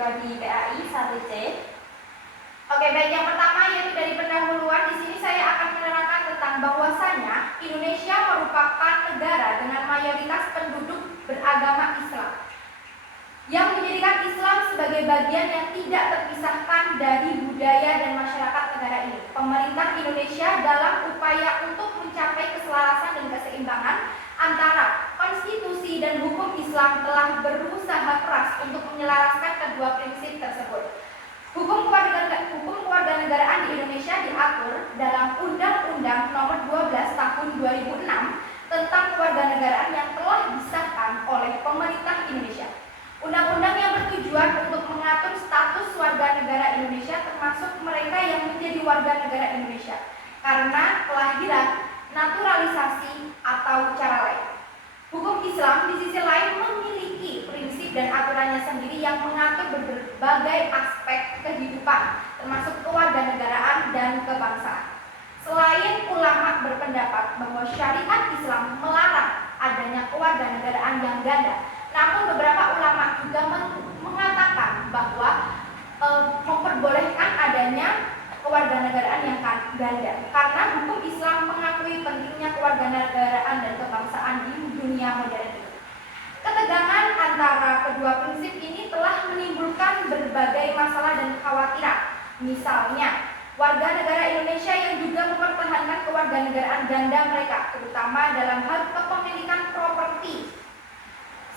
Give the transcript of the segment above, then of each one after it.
Prodi PAI 1C. Oke, baik, yang pertama yaitu dari pendahuluan. Di sini saya akan menerangkan tentang bahwasanya Indonesia merupakan negara dengan mayoritas penduduk beragama Islam, yang menjadikan Islam sebagai bagian yang tidak terpisahkan dari budaya dan masyarakat negara ini. Pemerintah Indonesia dalam upaya untuk mencapai keselarasan dan keseimbangan antara konstitusi dan hukum Islam telah berusaha keras untuk menyelaraskan kedua prinsip tersebut. Hukum kewarganegaraan di Indonesia diatur dalam Undang-Undang Nomor 12 Tahun 2006 tentang kewarganegaraan yang telah disahkan oleh pemerintah Indonesia. Undang-undang yang bertujuan untuk mengatur status warga negara Indonesia termasuk mereka yang menjadi warga negara Indonesia karena kelahiran, naturalisasi, atau cara lain. Hukum Islam di sisi lain memiliki prinsip dan aturannya sendiri yang mengatur berbagai aspek kehidupan, termasuk kewarganegaraan dan kebangsaan. Selain ulama berpendapat bahwa syariat Islam melarang adanya kewarganegaraan yang ganda, namun beberapa ulama juga mengatakan bahwa memperbolehkan adanya kewarganegaraan yang ganda karena hukum Islam mengakui pentingnya kewarganegaraan dan kebangsaan di dunia modern ini. Ketegangan antara kedua prinsip ini telah menimbulkan berbagai masalah dan kekhawatiran. Misalnya, warga negara Indonesia yang juga mempertahankan kewarganegaraan ganda mereka, terutama dalam hal kepemilikan properti.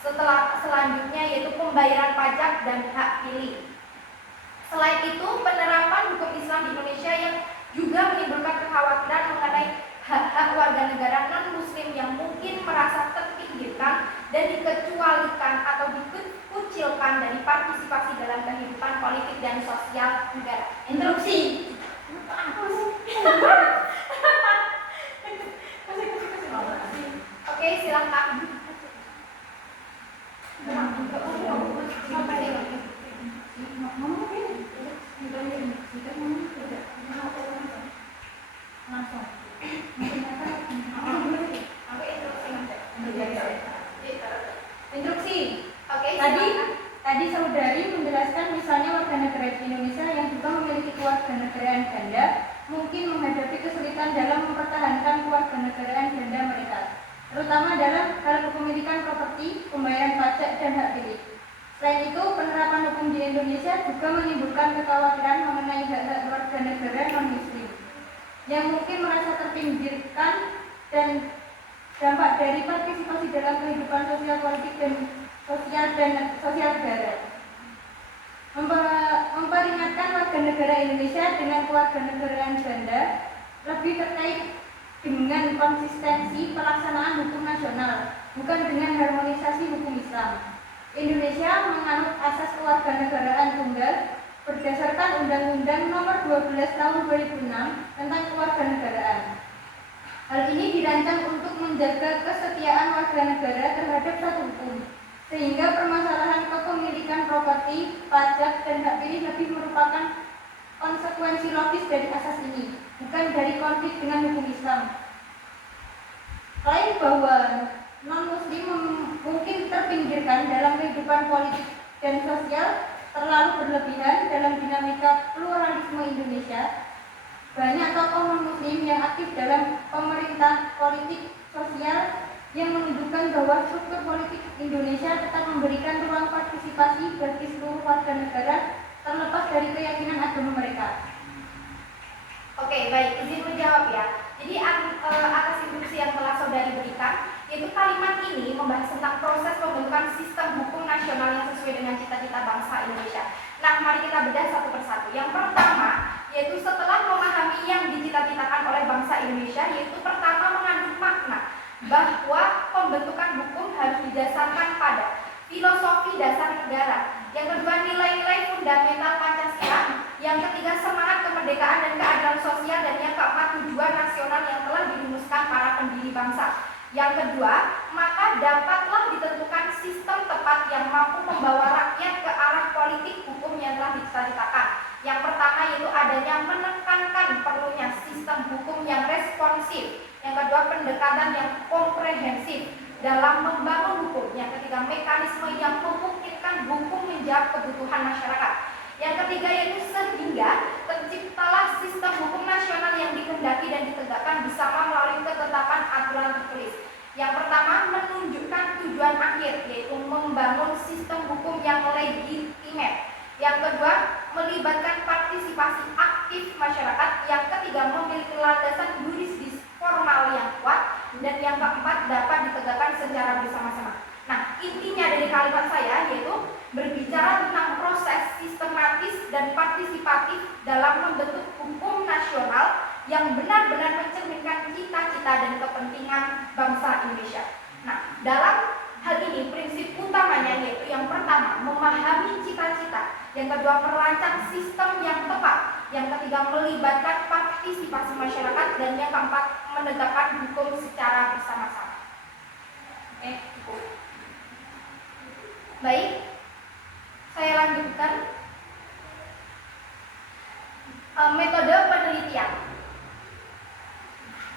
Selanjutnya yaitu pembayaran pajak dan hak pilih. Selain itu, penerapan hukum Islam di Indonesia yang juga menimbulkan kekhawatiran mengenai hak-hak warga negara non-muslim yang mungkin merasa terpinggirkan dan dikecualikan atau dikucilkan dari partisipasi dalam kehidupan politik dan sosial negara. Interupsi. Oke, silakan. Instruksi. Tadi saudari menjelaskan misalnya warga negara Indonesia yang juga memiliki kewarganegaraan ganda mungkin menghadapi kesulitan dalam mempertahankan kewarganegaraan ganda mereka, terutama dalam hal kepemilikan properti, pembayaran pajak, dan hak pilih. Selain itu, penerapan hukum di Indonesia juga menimbulkan kekhawatiran mengenai hak-hak warga negara non-muslim yang mungkin merasa terpinggirkan dan dampak dari partisipasi dalam kehidupan sosial politik dan sosial negara. Memperingatkan warga negara Indonesia dengan kewarganegaraan ganda lebih terkait dengan konsistensi pelaksanaan hukum nasional, bukan dengan harmonisasi hukum Islam. Indonesia menganut asas kewarganegaraan tunggal berdasarkan Undang-Undang Nomor 12 Tahun 2006 tentang kewarganegaraan. Hal ini dirancang untuk menjaga kesetiaan warga negara terhadap satu hukum, sehingga permasalahan kepemilikan properti, pajak, dan hak pilih lebih merupakan konsekuensi logis dari asas ini, bukan dari konflik dengan hukum Islam. Klaim bahwa non-muslim mungkin terpinggirkan dalam kehidupan politik dan sosial terlalu berlebihan dalam dinamika pluralisme Indonesia. Banyak tokoh non-muslim yang aktif dalam pemerintah politik sosial yang menunjukkan bahwa struktur politik Indonesia tetap memberikan ruang partisipasi bagi seluruh warga negara terlepas dari keyakinan agama mereka. Oke, baik, izin menjawab ya. Jadi atas instruksi yang telah saudari berikan, yaitu kalimat ini membahas tentang proses pembentukan sistem hukum nasional yang sesuai dengan cita-cita bangsa Indonesia. Nah, mari kita bedah satu persatu. Yang pertama, yaitu setelah memahami yang dicita-citakan oleh bangsa Indonesia, yaitu pertama mengandung makna bahwa pembentukan hukum harus didasarkan pada filosofi dasar negara. Yang kedua, nilai-nilai fundamental Pancasila. Yang ketiga, semangat kemerdekaan dan keadilan sosial. Dan yang keempat, tujuan nasional yang telah dirumuskan para pendiri bangsa. Yang kedua, maka dapatlah ditentukan sistem tepat yang mampu membawa rakyat ke arah politik hukum yang telah dicita-citakan. Yang pertama yaitu adanya menekankan perlunya sistem hukum yang responsif. Yang kedua, pendekatan yang komprehensif dalam membangun hukum. Yang ketiga, mekanisme yang memungkinkan hukum menjawab kebutuhan masyarakat. Yang ketiga yaitu sehingga terciptalah sistem hukum nasional yang dikehendaki dan ditegakkan bersama melalui ketetapan aturan tertulis. Yang pertama, menunjukkan tujuan akhir yaitu membangun sistem hukum yang legitimate. Yang kedua, melibatkan partisipasi aktif masyarakat. Yang ketiga, memiliki landasan yuridis formal yang kuat. Dan yang keempat, dapat ditegakkan secara bersama-sama. Nah, intinya dari kalimat saya yaitu berbicara tentang proses sistematis dan partisipatif dalam membentuk hukum nasional yang benar-benar mencerminkan cita-cita dan kepentingan bangsa Indonesia. Nah, dalam hal ini prinsip utamanya yaitu yang pertama, memahami cita-cita. Yang kedua, merancang sistem yang tepat. Yang ketiga, melibatkan partisipasi masyarakat. Dan yang keempat, menegakkan hukum secara bersama-sama. Oke, cukup. Baik, saya lanjutkan. Metode penelitian.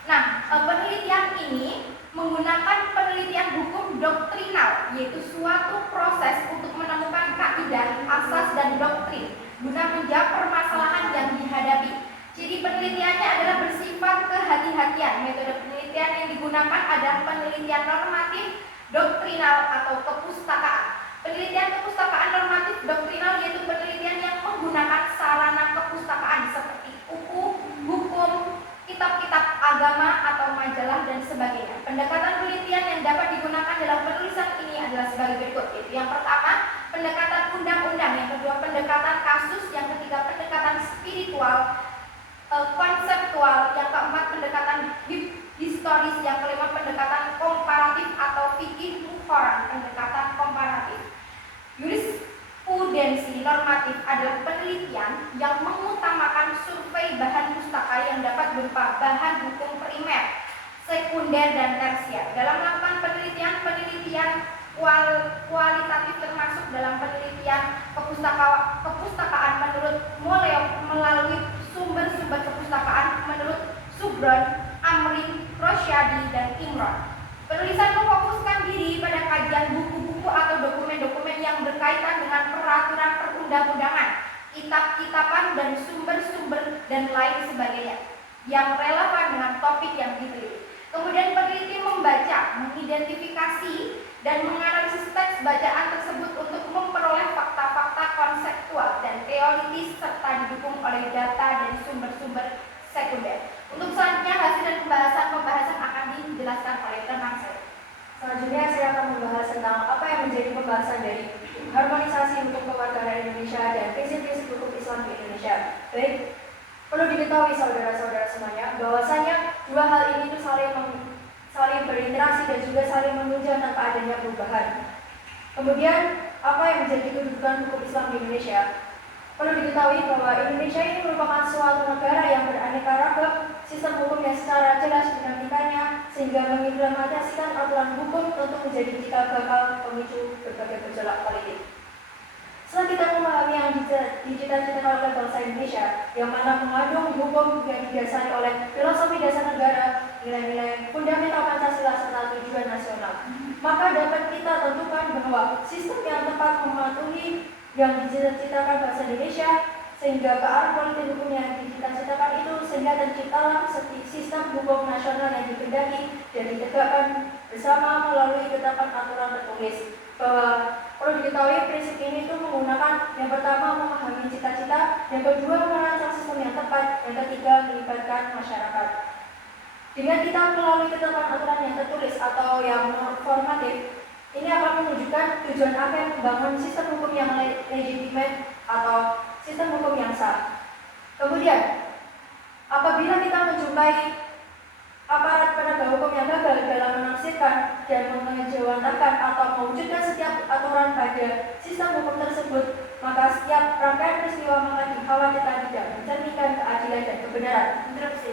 Nah, penelitian ini menggunakan penelitian hukum doktrinal, yaitu suatu proses untuk menemukan kaidah, asas, dan doktrin guna menjawab permasalahan yang dihadapi. Jadi penelitiannya adalah bersifat kehati-hatian. Metode penelitian yang digunakan adalah penelitian normatif, doktrinal, atau kepustakaan. Penelitian kepustakaan normatif doktrinal yaitu penelitian yang menggunakan sarana kepustakaan seperti buku, hukum, kitab-kitab agama atau majalah dan sebagainya. Pendekatan penelitian yang dapat digunakan dalam penulisan ini adalah sebagai berikut, yaitu yang pertama, pendekatan undang-undang, yang kedua, pendekatan kasus, yang ketiga, pendekatan spiritual, konseptual, yang keempat, pendekatan historis, yang kelima, pendekatan komparatif atau fikih mukhorang, pendekatan komparatif. Jurisprudensi normatif adalah penelitian yang mengutamakan survei bahan pustaka yang dapat berupa bahan hukum primer, sekunder, dan tersier. Dalam melakukan penelitian kualitatif termasuk dalam penelitian kepustakaan menurut Moleok melalui sumber-sumber kepustakaan menurut Subron, Amrin, Rosyadi, dan Imron. Penulisan memfokuskan diri pada kajian buku-buku atau dokumen-dokumen yang berkaitan dengan peraturan perundang-undangan, kitab-kitaban, dan sumber-sumber dan lain sebagainya yang relevan dengan topik yang diteliti. Kemudian peneliti membaca, mengidentifikasi, dan menganalisis teks bacaan tersebut untuk memperoleh fakta-fakta konseptual dan teoritis serta didukung oleh data dan sumber-sumber sekunder. Untuk selanjutnya hasil dan pembahasan akan dijelaskan oleh teman saya. Selanjutnya saya akan membahas tentang apa yang menjadi pembahasan dari harmonisasi hukum kewarganegaraan Indonesia dan prinsip-prinsip hukum Islam di Indonesia. Baik, perlu diketahui saudara-saudara semuanya bahwasanya dua hal ini itu saling berinteraksi dan juga saling menunjang tanpa adanya perubahan. Kemudian apa yang menjadi kedudukan hukum Islam di Indonesia? Perlu diketahui bahwa Indonesia ini merupakan suatu negara yang beraneka ragam, sistem hukum yang secara jelas dinamikanya sehingga mengimplementasikan aturan hukum tentu menjadi cikal bakal pemicu berbagai gejolak politik. Setelah kita memahami yang dicita-citakan oleh bangsa Indonesia, yang mana mengandung hukum yang didasari oleh filosofi dasar negara, nilai-nilai fundamental Pancasila serta tujuan nasional, maka dapat kita tentukan bahwa sistem yang tepat mematuhi yang dicita-citakan bangsa Indonesia sehingga ke arah politik hukum yang dicita-citakan itu sehingga terciptalah sistem hukum nasional yang dikehendaki dan ditegakkan bersama melalui ketetapan aturan tertulis. Bahwa perlu diketahui prinsip ini itu menggunakan yang pertama memahami cita-cita, yang kedua merancang sistem yang tepat, yang ketiga melibatkan masyarakat. Dengan kita melalui ketetapan aturan yang tertulis atau yang normatif, ini akan menunjukkan tujuan akhir membangun sistem hukum yang legitimate atau sistem hukum yang sah. Kemudian, apabila kita menjumpai aparat penegak hukum yang gagal dalam menafsirkan dan mengejawantakan atau mewujudkan setiap aturan pada sistem hukum tersebut, maka setiap rangkaian peristiwa maka dikhawatirkan tidak mencerminkan keadilan dan kebenaran. Interupsi.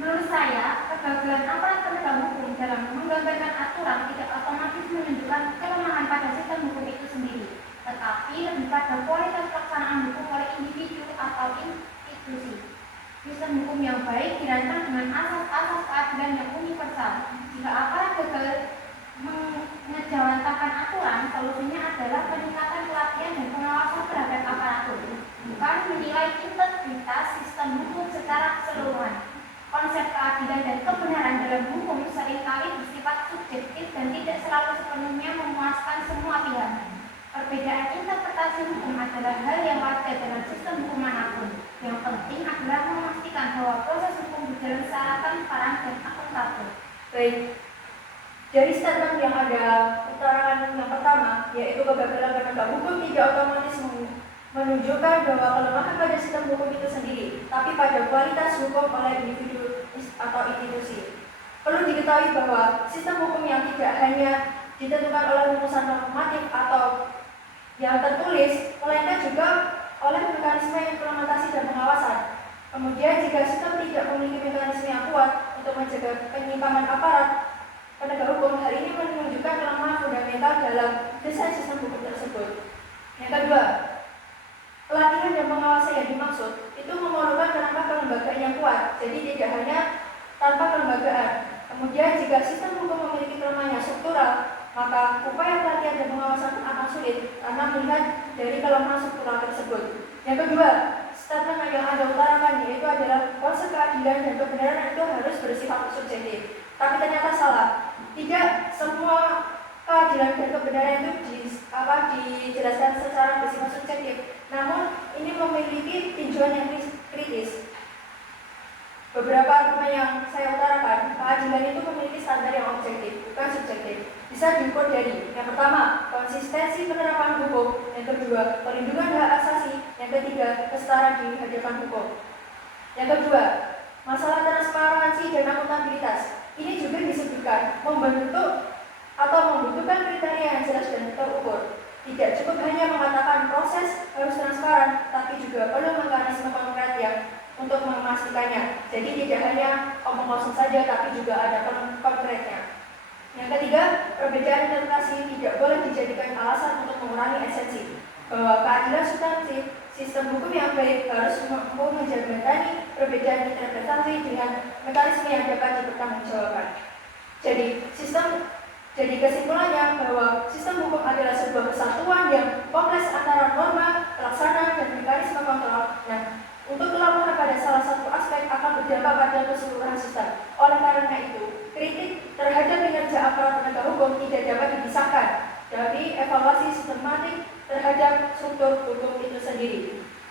Menurut saya, kegagalan aparat penegak hukum dalam menggambarkan aturan tidak otomatis menunjukkan kelemahan pada sistem hukum itu sendiri, tetapi lebih pada kualitas pelaksanaan hukum oleh individu atau institusi. Sistem hukum yang baik dirancang dengan asas-asas keadilan yang universal. Jika aparat gagal mengejawantakan aturan, solusinya adalah peningkatan pelatihan dan pengawasan terhadap aparatur, bukan menilai integritas sistem hukum secara keseluruhan. Konsep keadilan dan kebenaran dalam hukum seringkali bersifat subjektif dan tidak selalu sepenuhnya memuaskan semua pihak. Perbedaan interpretasi hukum adalah hal yang wajar dalam sistem hukum manapun. Yang penting adalah memastikan bahwa proses hukum berjalan secara transparan dan akuntabel. Baik, dari statement yang ada keterangan yang pertama, yaitu kegagalan penegak hukum tidak otomatis menunjukkan bahwa kelemahan pada sistem hukum itu sendiri, tapi pada kualitas hukum oleh individu atau institusi. Perlu diketahui bahwa sistem hukum yang tidak hanya ditentukan oleh rumusan normatif atau yang tertulis, melainkan juga oleh mekanisme implementasi dan pengawasan. Kemudian, jika sistem tidak memiliki mekanisme yang kuat untuk mencegah penyimpangan aparat penegak hukum, hal ini menunjukkan kelemahan fundamental dalam desain sistem hukum tersebut. Yang kedua, pelatihan dan pengawasan yang dimaksud itu memerlukan kerangka kelembagaan yang kuat, jadi tidak hanya tanpa kelembagaan. Kemudian, jika sistem hukum memiliki kelemahan yang struktural, maka upaya pelatihan dan pengawasan akan sulit karena melihat dari kelemahan struktural tersebut. Yang kedua, statement yang Anda utarakan yaitu adalah konsep keadilan dan kebenaran itu harus bersifat subjektif. Tapi ternyata salah. Tidak semua keadilan dan kebenaran itu dijelaskan secara bersifat subjektif. Namun ini memiliki tinjauan yang kritis. Beberapa argumen yang saya utarakan, keadilan itu memiliki standar yang objektif, bukan subjektif. Bisa diukur dari yang pertama, konsistensi penerapan hukum, yang kedua, perlindungan hak asasi, yang ketiga, kesetaraan di hadapan hukum. Yang kedua, masalah transparansi dan akuntabilitas. Ini juga disebutkan membentuk atau membutuhkan kriteria yang jelas dan terukur. Tidak cukup hanya mengatakan proses harus transparan, tapi juga perlu mekanisme konkret yang untuk memastikannya. Jadi tidak hanya omong kosong saja, tapi juga ada konkretnya. Yang ketiga, perbedaan interpretasi tidak boleh dijadikan alasan untuk mengurangi esensi bahwa keadilan substantif sistem hukum yang baik harus mampu menjembatani perbedaan interpretasi dengan mekanisme yang dapat dipertanggungjawabkan. Jadi kesimpulannya bahwa sistem hukum adalah sebuah kesatuan yang kompleks antara norma, pelaksana, dan mekanisme kontrol. Nah, untuk kelemahan pada salah satu aspek akan berdampak pada keseluruhan sistem. Oleh karena itu, kritik terhadap kinerja aparat penegak hukum tidak dapat dipisahkan dari evaluasi sistematik terhadap struktur hukum itu sendiri.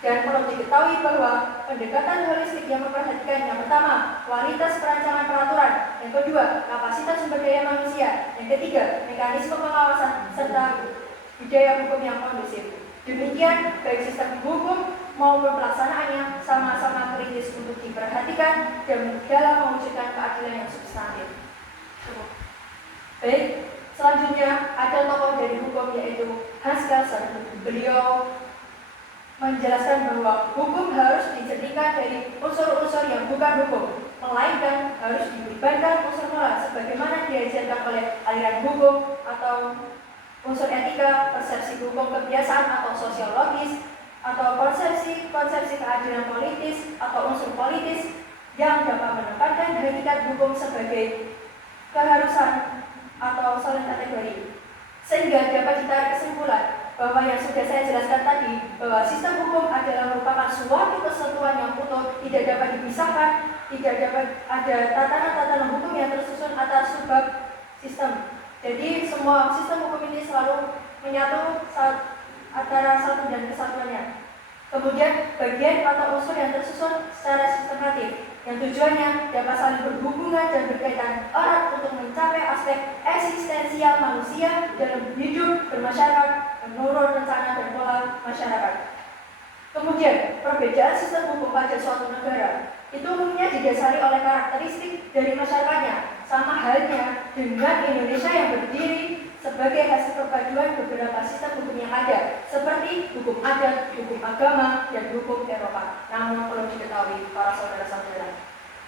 Dan perlu diketahui bahwa pendekatan holistik yang memperhatikan yang pertama, kualitas perancangan peraturan, yang kedua, kapasitas sumber daya manusia, yang ketiga, mekanisme pengawasan, serta budaya hukum yang kondusif. Demikian, baik sistem hukum maupun pelaksanaannya sama-sama kritis untuk diperhatikan dan dalam mewujudkan keadilan yang substantif. Baik, selanjutnya ada tokoh dari hukum yaitu Hans Kelsen. Beliau menjelaskan bahwa hukum harus dijernihkan dari unsur-unsur yang bukan hukum, melainkan harus dilibatkan unsur moral sebagaimana diajarkan oleh aliran hukum atau unsur etika, persepsi hukum kebiasaan atau sosiologis, atau konsepsi keadilan politis atau unsur politis yang dapat menempatkan hakikat hukum sebagai keharusan atau saling kategori, sehingga dapat ditarik kesimpulan bahwa yang sudah saya jelaskan tadi, bahwa sistem hukum adalah merupakan suatu kesatuan yang utuh, tidak dapat dipisahkan, tidak dapat ada tatanan-tatanan hukum yang tersusun atas sebab sistem. Jadi semua sistem hukum ini selalu menyatu antara satu dan kesatuannya. Kemudian bagian atau unsur yang tersusun secara sistematik, yang tujuannya dapat saling berhubungan dan berkaitan erat untuk mencapai aspek eksistensial manusia dalam hidup bermasyarakat menurut rencana dan pola masyarakat. Kemudian perbedaan sistem hukum pada suatu negara itu umumnya didasari oleh karakteristik dari masyarakatnya, sama halnya dengan Indonesia yang berdiri sebagai hasil perpaduan beberapa sistem hukum yang ada, seperti hukum adat, hukum agama, dan hukum Eropa. Namun perlu diketahui para saudara-saudara,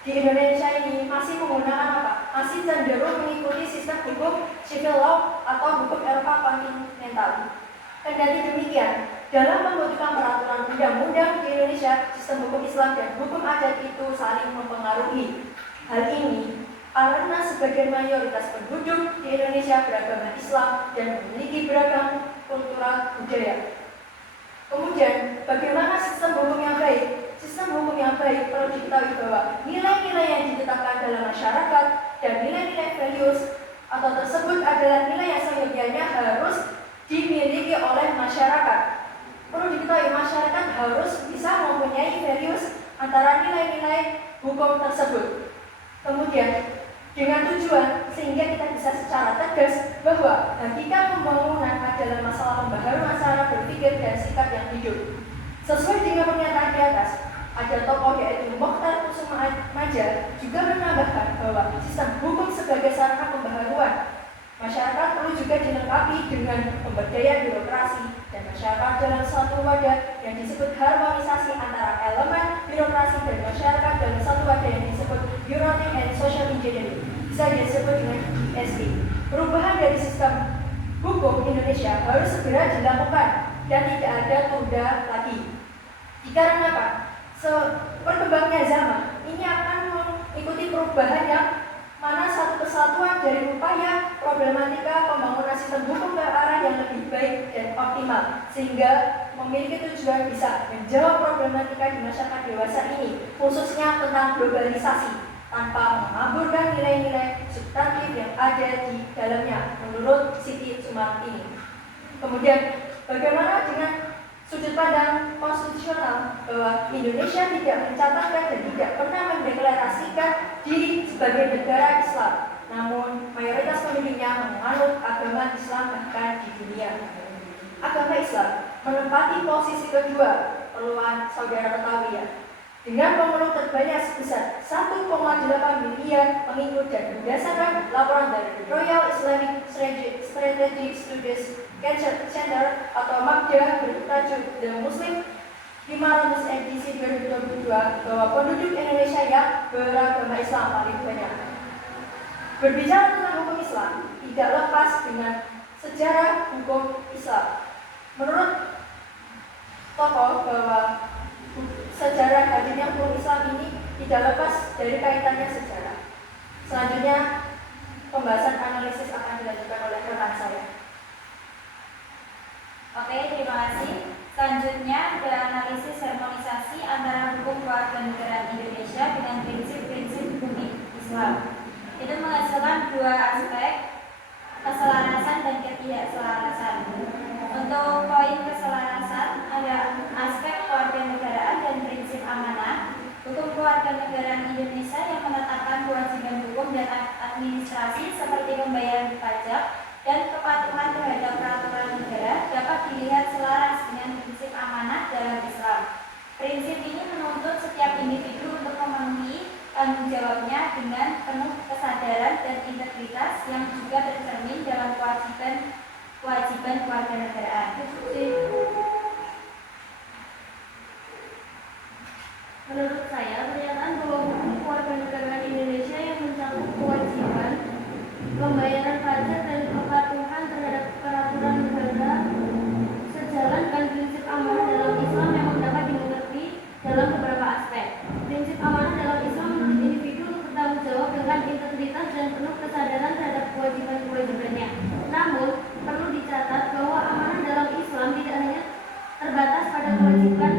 di Indonesia ini masih menggunakan apa? Masih cenderung mengikuti sistem hukum civil law atau hukum Eropa kontinental. Kendati demikian, Dalam pembentukan peraturan undang-undang di Indonesia, sistem hukum Islam dan hukum adat itu saling mempengaruhi. Hal ini karena sebagian mayoritas penduduk di Indonesia beragama Islam dan memiliki beragam kultural budaya. Kemudian, bagaimana sistem hukum yang baik? Sistem hukum yang baik perlu diketahui bahwa nilai-nilai yang ditetapkan dalam masyarakat dan nilai-nilai values atau tersebut adalah nilai yang seyogianya harus dimiliki oleh masyarakat. Perlu diketahui masyarakat harus bisa mempunyai values antara nilai-nilai hukum tersebut. Kemudian, dengan tujuan sehingga kita bisa secara tegas bahwa hakikat pembangunan adalah masalah pembaharuan cara berpikir dan sikap yang hidup. Sesuai dengan pernyataan di atas, ada tokoh yaitu Mokhtar Kussumaatmadja juga menambahkan bahwa sistem hukum sebagai sarana pembaharuan masyarakat perlu juga dilengkapi dengan pemberdayaan birokrasi dan masyarakat dalam suatu wadah yang disebut harmonisasi antara elemen birokrasi dan masyarakat dalam satu wadah yang disebut Bureaucratic and Social Engineering, bisa disebut dengan BSE. Perubahan dari sistem hukum Indonesia harus segera dilakukan dan tidak ada tunda lagi. Dikarenakan perkembangannya zaman ini akan mengikuti perubahan yang mana satu kesatuan dari upaya problematika pembangunan sistem hukum ke arah yang lebih baik dan optimal sehingga memiliki tujuan bisa menjawab problematika di masyarakat dewasa ini, khususnya tentang globalisasi tanpa mengaburkan nilai-nilai substantif yang ada di dalamnya menurut Siti Sumar ini. Kemudian bagaimana dengan sudut pandang konstitusional bahwa Indonesia tidak mencatatkan dan tidak pernah mendeklarasikan diri sebagai negara Islam, namun mayoritas penduduknya menganut agama Islam bahkan di dunia. Agama Islam menempati posisi kedua, perluan saudara ketahui ya, dengan pemeluk terbanyak sebesar 1,8 miliar pengikut dan berdasarkan laporan dari Royal Islamic Strategic Studies Center atau MAGDA bertajuk The Muslim 500 edisi 2022 bahwa penduduk Indonesia yang beragama Islam paling banyak. Berbicara tentang hukum Islam tidak lepas dengan sejarah hukum Islam. Menurut tokoh bahwa sejarah hadirnya hukum Islam ini tidak lepas dari kaitannya sejarah. Selanjutnya pembahasan analisis akan dilanjutkan oleh rekan saya. Oke, terima kasih. Selanjutnya ada analisis harmonisasi antara hukum kewarganegaraan Indonesia dengan prinsip-prinsip hukum Islam. Itu menghasilkan dua aspek, keselarasan dan ketidakselarasan. Untuk poin keselarasan ada aspek kewarganegaraan dan prinsip amanah. Hukum kewarganegaraan Indonesia yang menetapkan kewajiban hukum dan administrasi seperti pembayaran pajak dan kepatuhan terhadap peraturan negara dapat dilihat selaras dengan prinsip amanah dalam Islam. Prinsip ini menuntut setiap individu untuk memenuhi tanggung jawabnya dengan penuh kesadaran dan integritas yang juga tercermin dalam kewajiban kewarganegaraan. Menurut saya, pernyataan bahwa hukum kewarganegaraan Indonesia yang mencakup kewajiban pembayaran pajak dan kepatuhan terhadap peraturan negara sejalan dengan prinsip amanah dalam Islam memang dapat dimengerti dalam beberapa aspek. Prinsip amanah dalam Islam menurut individu untuk bertanggung jawab dengan integritas dan penuh kesadaran terhadap kewajiban-kewajibannya. Namun, perlu dicatat bahwa amanah dalam Islam tidak hanya terbatas pada kewajiban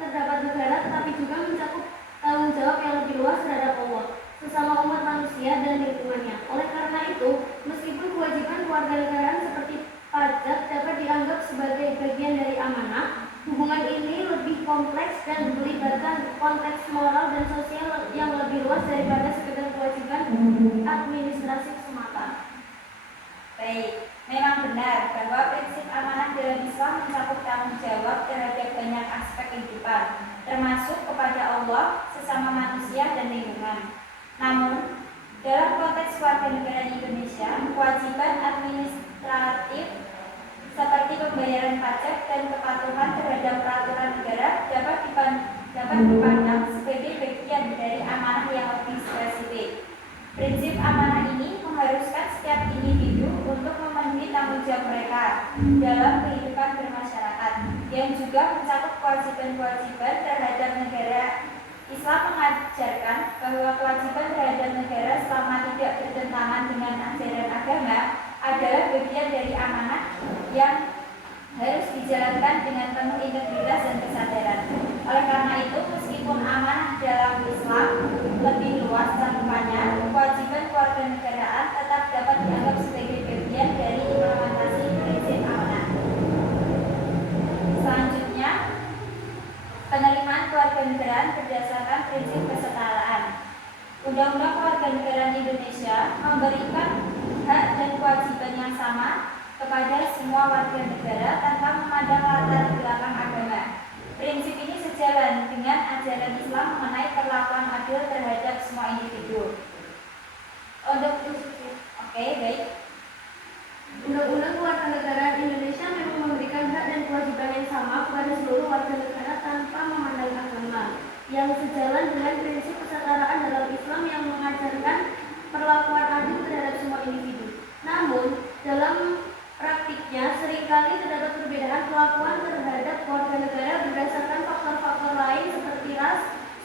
terdapat negara, tetapi juga mencakup tanggung jawab yang lebih luas terhadap Allah, sesama umat manusia dan lingkungannya. Oleh karena itu, meskipun kewajiban kewarganegaraan seperti pajak dapat dianggap sebagai bagian dari amanah, hubungan ini lebih kompleks dan melibatkan konteks moral dan sosial yang lebih luas daripada sekedar kewajiban administratif semata. Baik, memang benar bahwa prinsip amanah dalam Islam mencakup tanggung jawab terhadap banyak aspek kehidupan, termasuk kepada Allah, sesama manusia, dan lingkungan. Namun, dalam konteks kewarganegaraan Indonesia, kewajiban administratif seperti pembayaran pajak dan kepatuhan terhadap peraturan negara dapat dipandang sebagai bagian dari amanah yang lebih spesifik. Prinsip amanah ini mengharuskan setiap individu untuk memenuhi tanggung jawab mereka yang juga mencakup kewajiban-kewajiban terhadap negara. Islam mengajarkan bahwa kewajiban terhadap negara selama tidak bertentangan dengan ajaran agama adalah bagian dari amanah yang harus dijalankan dengan penuh integritas dan kesadaran. Oleh karena itu, meskipun amanah dalam Islam lebih luas cakupannya, kewajiban kewarganegaraan tetap dapat dianggap sebagai bagian dari implementasi prinsip amanah. Selanjutnya, penerimaan kewarganegaraan berdasarkan prinsip kesetaraan. Undang-Undang Kewarganegaraan Indonesia memberikan hak dan kewajiban yang sama kepada semua warga negara tanpa memandang latar belakang agama. Prinsip ini sejalan dengan ajaran Islam mengenai perlakuan adil terhadap semua individu. Baik. Undang-Undang Kewarganegaraan Indonesia memang memberikan hak dan kewajiban yang sama kepada seluruh warga negara tanpa memandang agama, yang sejalan dengan prinsip kesetaraan dalam Islam yang mengajarkan perlakuan adil terhadap semua individu. Namun, dalam praktiknya seringkali terdapat perbedaan perlakuan terhadap warga negara berdasarkan faktor-faktor lain seperti ras,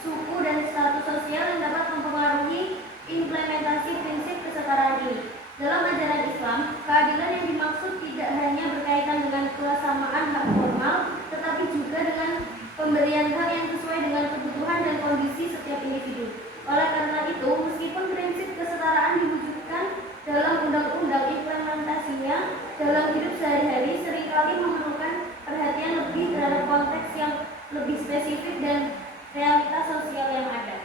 suku, dan status sosial yang dapat mempengaruhi implementasi prinsip kesetaraan ini. Dalam ajaran Islam, keadilan yang dimaksud tidak hanya berkaitan dengan kesamaan hak formal, tetapi juga dengan pemberian hak yang sesuai dengan kebutuhan dan kondisi setiap individu. Oleh karena itu, meskipun prinsip kesetaraan diwujudkan dalam undang-undang, implementasinya dalam hidup sehari-hari seringkali memerlukan perhatian lebih terhadap konteks yang lebih spesifik dan realitas sosial yang ada.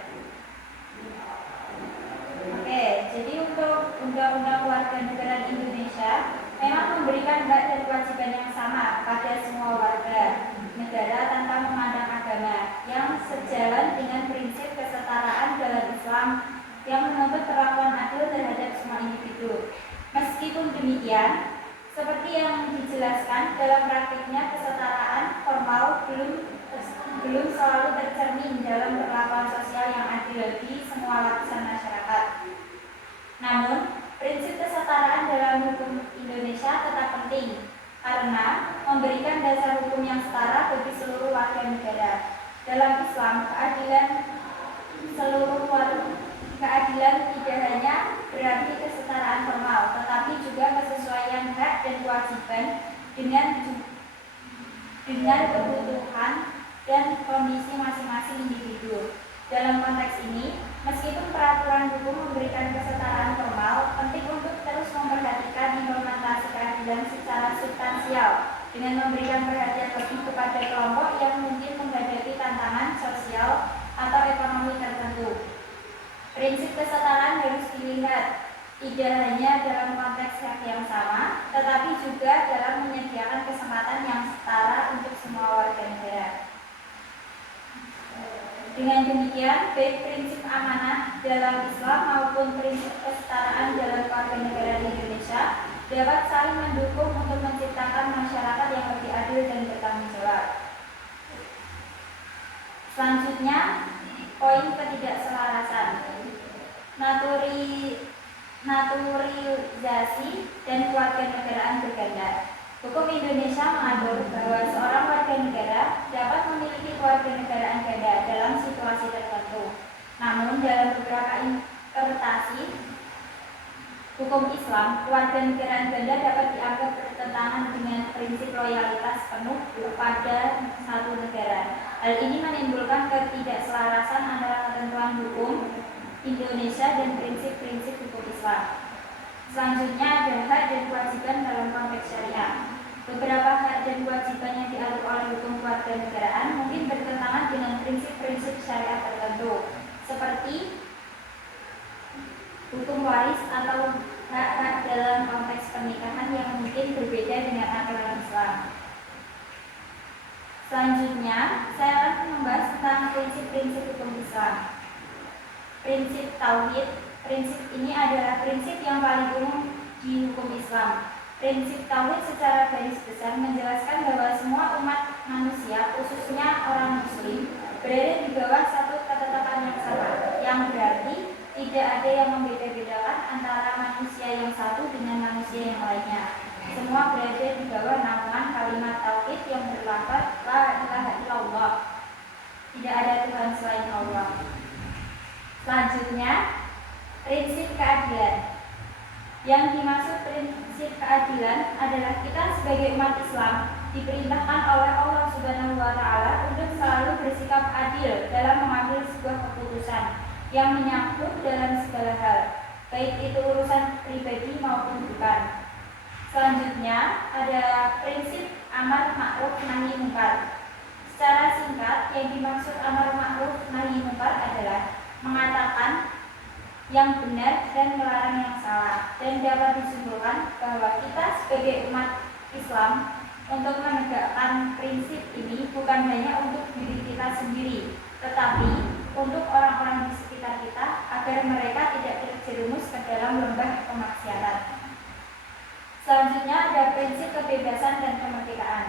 Jadi untuk Undang-Undang Kewarganegaraan Indonesia memang memberikan hak dan kewajiban yang sama pada semua warga negara tanpa memandang agama, yang sejalan dengan prinsip kesetaraan dalam Islam yang menuntut perlakuan adil terhadap semua individu. Meskipun demikian, seperti yang dijelaskan, dalam praktiknya kesetaraan formal belum selalu tercermin dalam perlakuan sosial yang adil di semua lapisan masyarakat. Namun, prinsip kesetaraan dalam hukum Indonesia tetap penting karena memberikan dasar hukum yang setara bagi seluruh warga negara. Dalam Islam, keadilan tidak hanya berarti kesetaraan formal, tetapi juga kesesuaian hak dan kewajiban dengan kebutuhan dan kondisi masing-masing individu. Dalam konteks ini, meskipun peraturan hukum memberikan kesetaraan formal, penting untuk terus memperhatikan implementasi keadilan secara substansial dengan memberikan perhatian lebih kepada kelompok yang mungkin menghadapi tantangan sosial atau ekonomi tertentu. Prinsip kesetaraan harus dilihat tidak hanya dalam konteks hak yang sama, tetapi juga dalam menyediakan kesempatan yang setara untuk semua warga negara. Dengan demikian, baik prinsip amanah dalam Islam maupun prinsip kesetaraan dalam kewarganegaraan Indonesia dapat saling mendukung untuk menciptakan masyarakat yang lebih adil dan bertanggung jawab. Selanjutnya, poin ketidakselarasan. Naturalisasi dan kewarganegaraan berganda. Hukum Indonesia mengatur bahwa seorang warga negara dapat memiliki kewarganegaraan ganda dalam situasi tertentu. Namun, dalam beberapa interpretasi hukum Islam, kewarganegaraan ganda dapat dianggap bertentangan dengan prinsip loyalitas penuh kepada satu negara. Hal ini menimbulkan ketidakselarasan antara ketentuan hukum Indonesia dan prinsip-prinsip hukum Islam. Selanjutnya ada hak dan kewajiban dalam konteks syariah. Beberapa hak dan kewajiban yang diatur oleh hukum kewarganegaraan mungkin bertentangan dengan prinsip-prinsip syariah tertentu, seperti hukum waris atau hak-hak dalam konteks pernikahan yang mungkin berbeda dengan aturan Islam. Selanjutnya, saya akan membahas tentang prinsip-prinsip hukum Islam. Prinsip tauhid. Prinsip ini adalah prinsip yang paling umum di hukum Islam. Prinsip tauhid secara garis besar menjelaskan bahwa semua umat manusia, khususnya orang muslim, berada di bawah satu ketetapan yang sama, yang berarti tidak ada yang membeda-bedakan antara manusia yang satu dengan manusia yang lainnya. Semua berada di bawah naungan kalimat tauhid yang berlafaz la ilaha illallah. Tidak ada Tuhan selain Allah. Selanjutnya, prinsip keadilan. Yang dimaksud prinsip keadilan adalah kita sebagai umat Islam diperintahkan oleh Allah Subhanahu wa taala untuk selalu bersikap adil dalam mengambil sebuah keputusan yang menyangkut dalam segala hal, baik itu urusan pribadi maupun bukan. Selanjutnya ada prinsip amar ma'ruf nahi munkar. Secara singkat, yang dimaksud amar ma'ruf nahi munkar adalah mengatakan yang benar dan melarang yang salah, dan dapat disimpulkan bahwa kita sebagai umat Islam untuk menegakkan prinsip ini bukan hanya untuk diri kita sendiri, tetapi untuk orang-orang di sekitar kita agar mereka tidak terjerumus ke dalam lembah kemaksiatan. Selanjutnya ada prinsip kebebasan dan kemerdekaan.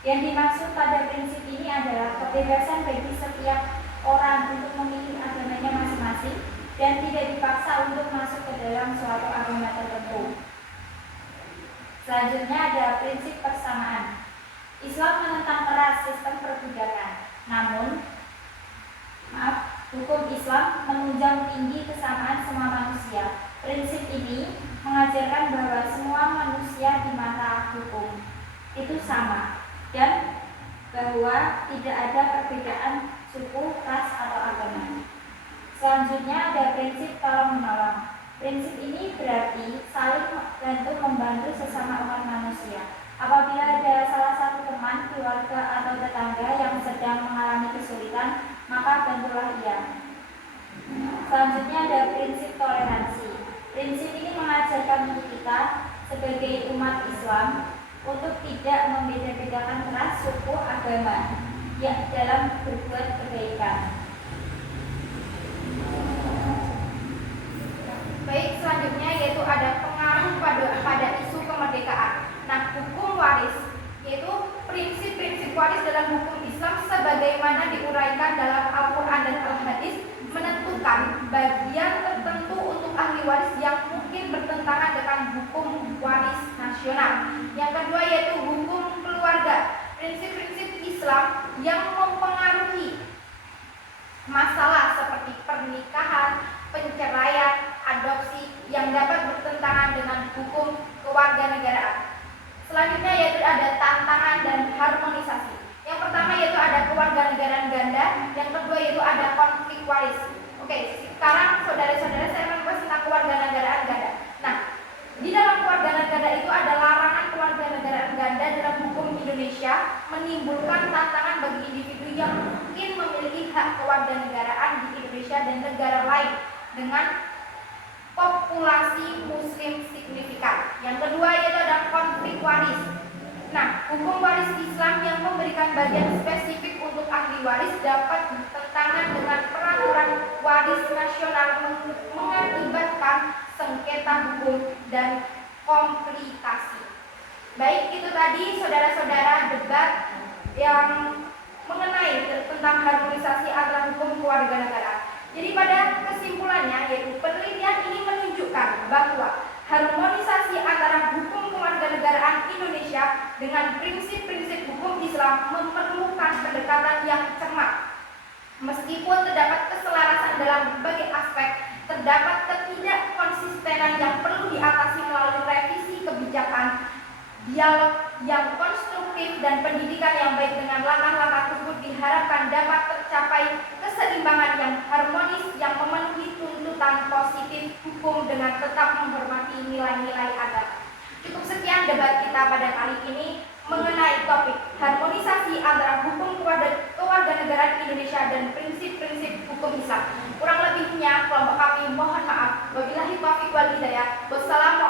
Yang dimaksud pada prinsip ini adalah kebebasan bagi setiap orang untuk memilih agamanya masing-masing dan tidak dipaksa untuk masuk ke dalam suatu agama tertentu. Selanjutnya ada prinsip persamaan. Islam menentang keras sistem perbudakan. Namun, hukum Islam menunjang tinggi kesamaan semua manusia. Prinsip ini mengajarkan bahwa semua manusia di mata hukum itu sama dan bahwa tidak ada perbedaan suku, ras, atau agama. Selanjutnya ada prinsip tolong-menolong. Prinsip ini berarti saling membantu sesama umat manusia. Apabila ada salah satu teman, keluarga, atau tetangga yang sedang mengalami kesulitan, maka bantulah ia. Selanjutnya ada prinsip toleransi. Prinsip ini mengajarkan untuk kita sebagai umat Islam untuk tidak membeda-bedakan ras, suku, agama ya, dalam berbuat kebaikan. Baik, selanjutnya yaitu ada pengaruh pada isu kemerdekaan. Nah, hukum waris yaitu prinsip-prinsip waris dalam hukum Islam sebagaimana diuraikan dalam Al-Quran dan Al-Hadis menentukan bagian tertentu untuk ahli waris yang mungkin bertentangan dengan hukum waris nasional. Yang kedua yaitu hukum keluarga, prinsip-prinsip Islam yang mempengaruhi masalah seperti pernikahan, penceraian, adopsi yang dapat bertentangan dengan hukum kewarganegaraan. Selanjutnya yaitu ada tantangan dan harmonisasi. Yang pertama yaitu ada kewarganegaraan ganda, yang kedua yaitu ada konflik waris. Oke, sekarang saudara-saudara saya membahas tentang kewarganegaraan ganda. Nah, di dalam kewarganegaraan itu ada larangan kewarganegaraan ganda dalam hukum Indonesia menimbulkan tantangan bagi individu yang mungkin memiliki hak kewarganegaraan di Indonesia dan negara lain dengan populasi muslim signifikan. Yang kedua yaitu ada konflik waris. Nah, hukum waris Islam yang memberikan bagian spesifik untuk ahli waris dapat bertentangan dengan peraturan waris nasional mengakibatkan sengketa hukum dan komplikasi. Baik, itu tadi saudara-saudara debat yang mengenai tentang harmonisasi antara hukum kewarganegaraan. Jadi pada kesimpulannya yaitu penelitian ini menunjukkan bahwa harmonisasi antara hukum kewarganegaraan Indonesia dengan prinsip-prinsip hukum Islam memerlukan pendekatan yang cermat. Meskipun terdapat keselarasan dalam berbagai aspek, terdapat ketidakkonsistenan yang perlu diatasi melalui revisi kebijakan, dialog yang konstruktif dan pendidikan yang baik. Dengan langkah-langkah tersebut diharapkan dapat tercapai keseimbangan yang harmonis yang memenuhi tuntutan positif hukum dengan tetap menghormati nilai-nilai agama. Cukup sekian debat kita pada kali ini mengenai topik harmonisasi antara hukum kewarganegaraan Indonesia dan prinsip-prinsip hukum Islam. Kurang lebihnya kelompok kami mohon maaf. Wabillahi taufiq wal hidayah. Wassalamualaikum